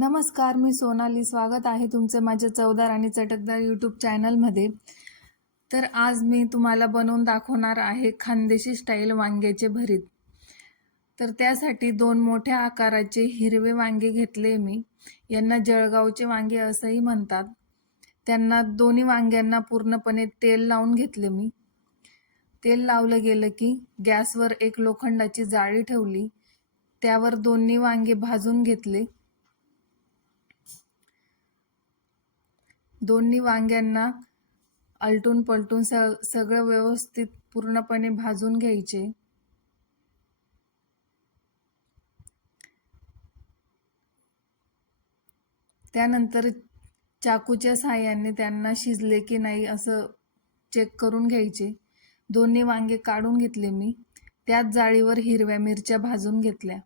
नमस्कार मी सोनाली. स्वागत आहे तुमचं माझ्या चवदार आणि चटकदार यूट्यूब चॅनलमध्ये तर आज मी तुम्हाला बनवून दाखवणार आहे खानदेशी स्टाईल वांग्याचे भरीत. तर त्यासाठी दोन मोठ्या आकाराचे हिरवे वांगे घेतले मी. यांना जळगावचे वांगे असंही म्हणतात. त्यांना दोन्ही वांग्यांना पूर्णपणे तेल लावून घेतले मी. तेल लावलं गेलं की गॅसवर एक लोखंडाची जाळी ठेवली. त्यावर दोन्ही वांगे भाजून घेतले. दोन्ही वांग्यांना आलटून पलटून स सगळं व्यवस्थित पूर्णपणे भाजून घ्यायचे. त्यानंतर चाकूच्या साहाय्याने त्यांना शिजले की नाही असं चेक करून घ्यायचे. दोन्ही वांगे काढून घेतले मी. त्याच जाळीवर हिरव्या मिरच्या भाजून घेतल्या.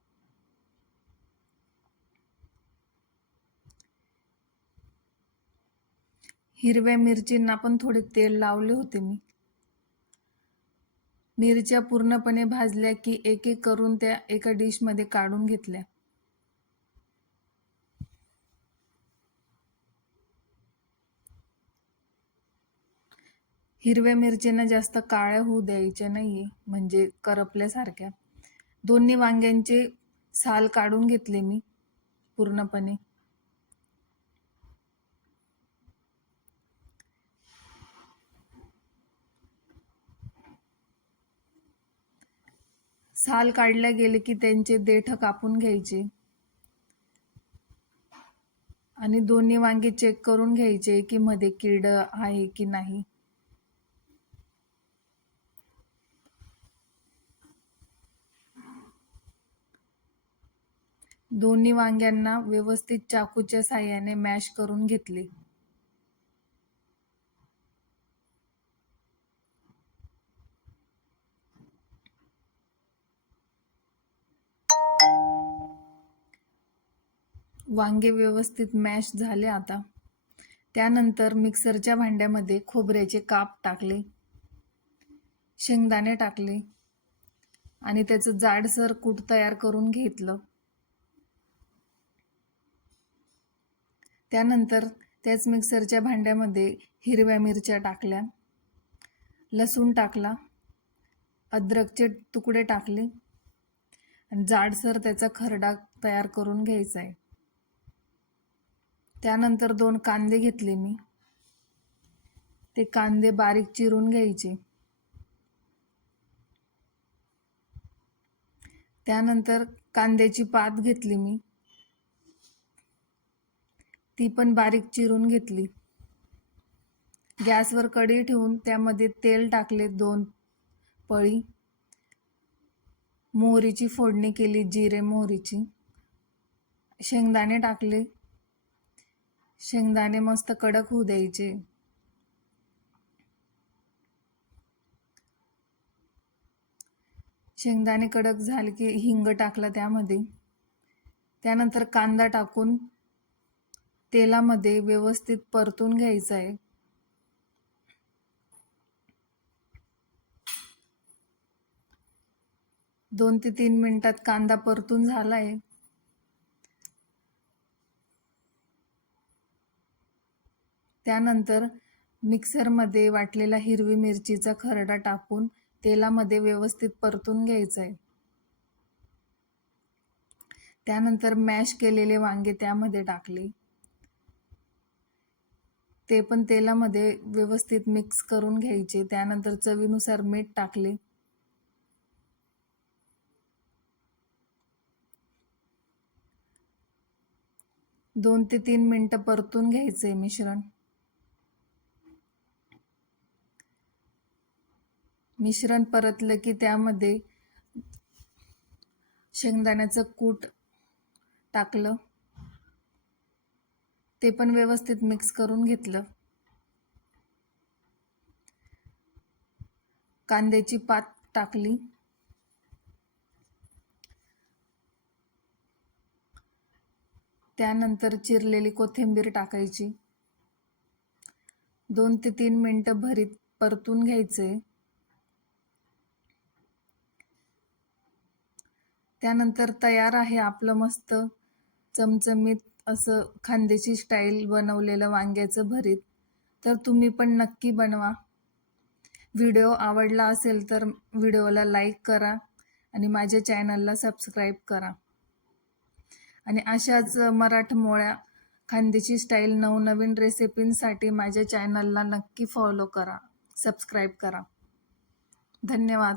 हिरव्या मिरचींना पण थोडे तेल लावले होते मी. मिरच्या पूर्णपणे भाजल्या की एक एक करून त्या एका डिशमध्ये काढून घेतल्या. हिरव्या मिरचींना जास्त काळ्या होऊ द्यायच्या नाहीये म्हणजे करपल्यासारख्या. दोन्ही वांग्यांचे साल काढून घेतले मी पूर्णपणे. साल काढल्या गेले की त्यांचे देठ कापून घ्यायचे. आणि दोन्ही वांगे चेक करून घ्यायचे की मध्ये कीड आहे की नाही. दोन्ही वांग्यांना व्यवस्थित चाकूच्या साह्याने मॅश करून घेतले. वांगे व्यवस्थित मॅश झाले आता. त्यानंतर मिक्सरच्या भांड्यामध्ये खोबऱ्याचे काप टाकले. शेंगदाणे टाकले. आणि त्याचं जाडसर कूट तयार करून घेतलं. त्यानंतर त्याच मिक्सरच्या भांड्यामध्ये हिरव्या मिरच्या टाकल्या. लसूण टाकला. अद्रकचे तुकडे टाकले. आणि जाडसर त्याचा खरडा तयार करून घ्यायचा आहे. त्यानंतर दोन कांदे घेतले मी. ते कांदे बारीक चिरून घ्यायचे. त्यानंतर कांद्याची पात घेतली मी. ती पण बारीक चिरून घेतली. गॅसवर कढी ठेवून त्यामध्ये तेल टाकले दोन पळी. मोहरीची फोडणी केली जिरे मोहरीची. शेंगदाणे टाकले. शेंगदाणे मस्त कडक होऊ द्यायचे. शेंगदाणे कडक झाले की हिंग टाकलं त्यामध्ये. त्यानंतर कांदा टाकून तेलामध्ये व्यवस्थित परतून घ्यायचं आहे. दोन ते तीन मिनटात कांदा परतून झाला आहे. त्यानंतर मिक्सरमध्ये वाटलेला हिरवी मिरचीचा खरडा टाकून तेलामध्ये व्यवस्थित परतून घ्यायचं आहे त्यानंतर मॅश केलेले वांगे त्यामध्ये टाकले. ते पण तेलामध्ये व्यवस्थित मिक्स करून घ्यायचे. त्यानंतर चवीनुसार मीठ टाकले. दोन ते तीन मिनटं परतून घ्यायचे मिश्रण. मिश्रण परतलं की त्यामध्ये शेंगदाण्याचं कूट टाकलं. ते पण व्यवस्थित मिक्स करून घेतलं. कांद्याची पात टाकली. त्यानंतर चिरलेली कोथिंबीर टाकायची. दोन ते तीन मिनटं भरीत परतून घ्यायचे. त्यानंतर तयार आहे आपलं मस्त चमचमीत असं खांद्याची स्टाईल बनवलेलं वांग्याचं भरीत. तर तुम्ही पण नक्की बनवा. व्हिडिओ आवडला असेल तर व्हिडिओला लाईक करा आणि माझ्या चॅनलला सबस्क्राईब करा. आणि अशाच मराठमोळ्या खांद्याची स्टाईल नवनवीन रेसिपींसाठी माझ्या चॅनलला नक्की फॉलो करा. सबस्क्राईब करा. धन्यवाद.